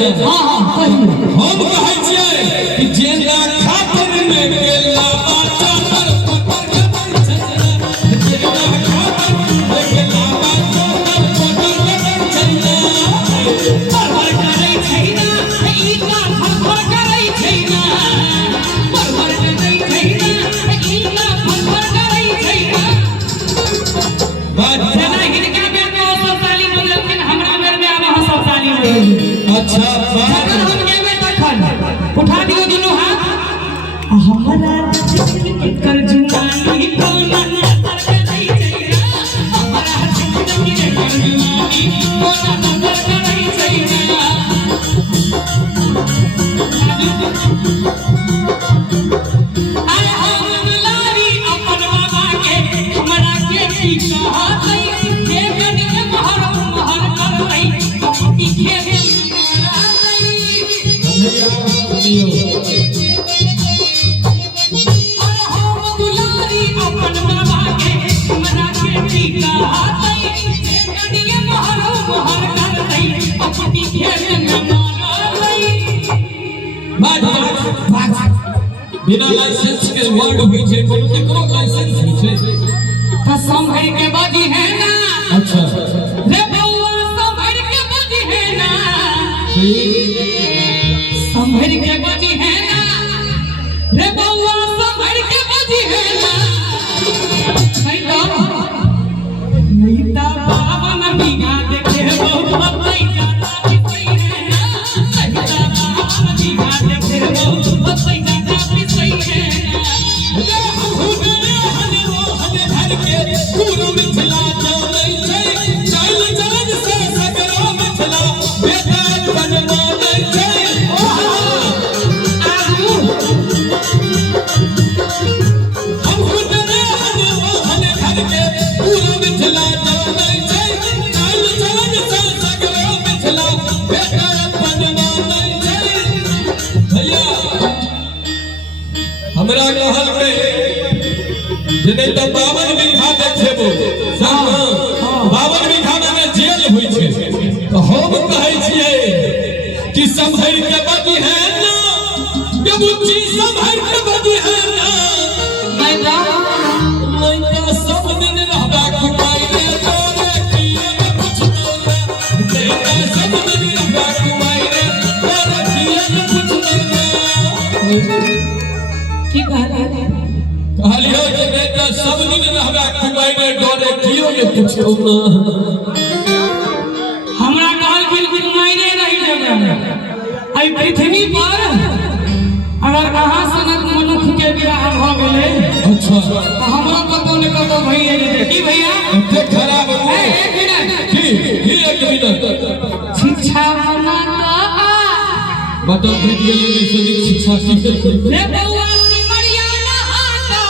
चाहे हां कहियो हम कहै छियै कि जेना खातर में गेला बाचा पर पकड़ के चल जेना खातर में गेला बाचा पर पकड़ के चल परवर करै छै ना ई का फरफर करै छै ना परवर करै छै ना ई का फरफर करै छै ना बात जेना हिनका बेर में सब ताली बजलखिन हमरा बेर में आब हम सब ताली बजबै अच्छा बात जखन हम गेबै तखन उठा दियो दुनू हाथ हमरा कर जुमानी कोना नजर करै छै ना हमरा जिंदगी के कर जुमानी कोना नजर करै छै ना अरे हम दुलारी अपन बाबा के हमरा के की कहतै के गन के महर महर करतै अपनी खेत बिना लाइसेंस के वर्ड होई छै कोनो एकरो लाइसेंस होई छै त संभर के बजी है ना अच्छा रे बउआ संभर के बजी है ना संभर के बजी है ना रे बउआ संभर के बजी है ना नहीं तो बावन बीघा देखे बहुत पैसा पिसई है ना नहीं तो बावन बीघा देखे बहुत पैसा पिसई है ना पूरा मिथिला चलै छै चल चलन से सगरो मिथिला बेटा बनवानै छै हम हुनरे हन घर के पूरा मिथिला चलै छै चल चलन से सगरो मिथिला बेटा बनवानै छै भैया हमरा कहल के जे नहीं तो 52 बीघा देखेबो 52 बीघा में जेल होई छै तो हम कहै छियै कि संभर के बजी है ना के बुच्ची संभर के बजी है ना नहीं तो सब दिन रहबा कुमाई रे तोरे किए कुछ बोला नहीं तो सब दिन रहबा कुमाई रे तोरे किए कुछ बोला की कहला कहलियो जे बेटा सब दिन रहबा कुमाई रे डरे कियो ने पूछो ना हमरा कहल बिल्कुल मायने नहीं देगा आई पृथ्वी पर अगर कहां सनक मनुष्य के विवाह भ गेले अच्छा तो हमरा कतो ने कतो भइए जेते की भैया इतने खराब हो एक मिनट की एक मिनट शिक्षा बनाता बता भेट गेले नहीं सनिक शिक्षा की रे बउआ सिमरिया नहाता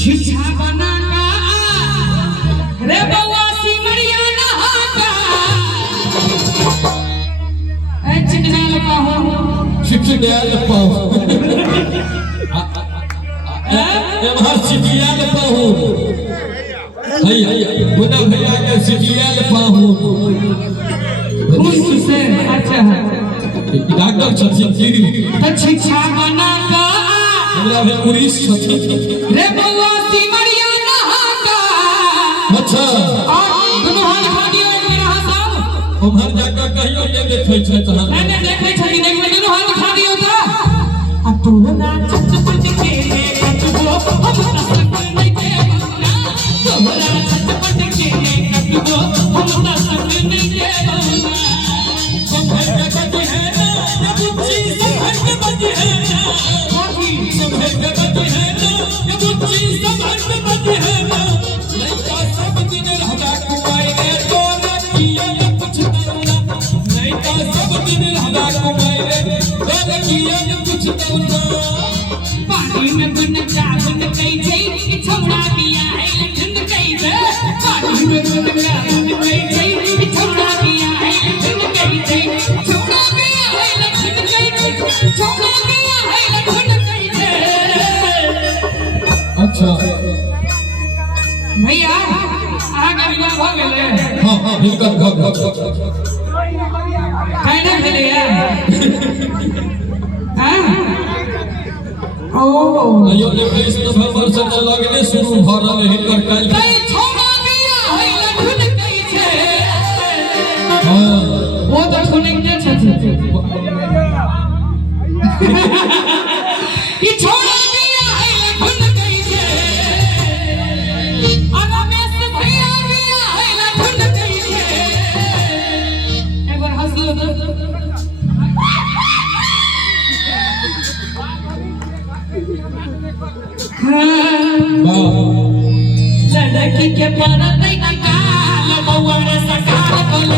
शिक्षा बनाता रे बउआ सिमरिया नहाता ए चिकनाल पाहो चिकनाल पाहो एमहर चिटियाल पाहो भैया गुना भैया के चिटियाल पाहो खुश से अच्छा डॉक्टर छथिन गिरी त शिक्षा बनाता हमरा भी पुलिस छथिन रे बउआ सिमरिया नहाता अच्छा दुनू हाथ खा दियो एक बेर अहाँ सब उम्हर जाकर कहियो ये देखे छै तहन मैंने देखे छथिन एक बेर दुनू हाथ खा दियो त आ तू ना चटपट के कटबो हम संग नहीं देबना तोहरा चटपट के कटबो हम संग नहीं देबना संभर के बजी है ना ये बुच्ची संभर के बजी है ना संभर के बजी है ना ये बुच्ची संभर के बजी है ना नहीं तो सब दिन रहबा कुमाई रे तोरे किए न कुछ दौना नहीं तो सब दिन रहबा कुमाई रे तोरे किए न कुछ दौना पानी में बुन कई छै छौड़ा बिया है लखन कई दे पानी में बुन कई छै छौड़ा बिया है लखन कई दे छौड़ा बिया है लखन कई दे छौड़ा बिया है लखन कई दे अच्छा भैया आगे विवाह भ गेले हां हाँ हिनकर घर काहे ना भेले यार हां ओ यो 21 नवंबर से चला गेले शुरू भ रहल हिनकर काल कई छोड़ा बिया होइला खुद कई छे हां वो तो ठुनिकते छथि ई छोड़ा बिया होइला खुद कई छे रमेश भैया बिया होइला खुद कई छे एक बार हंस लो तो लड़की के पर नहीं निकाल बउआ सकाल बोल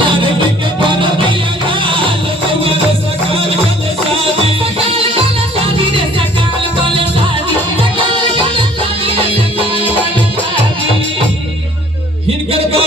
लड़की के पर नहीं निकाल बउआ सकाल बोल शादी सकाल बोल शादी रे सकाल बोल शादी सकाल बोल शादी रे सकाल बोल शादी हिनकर बा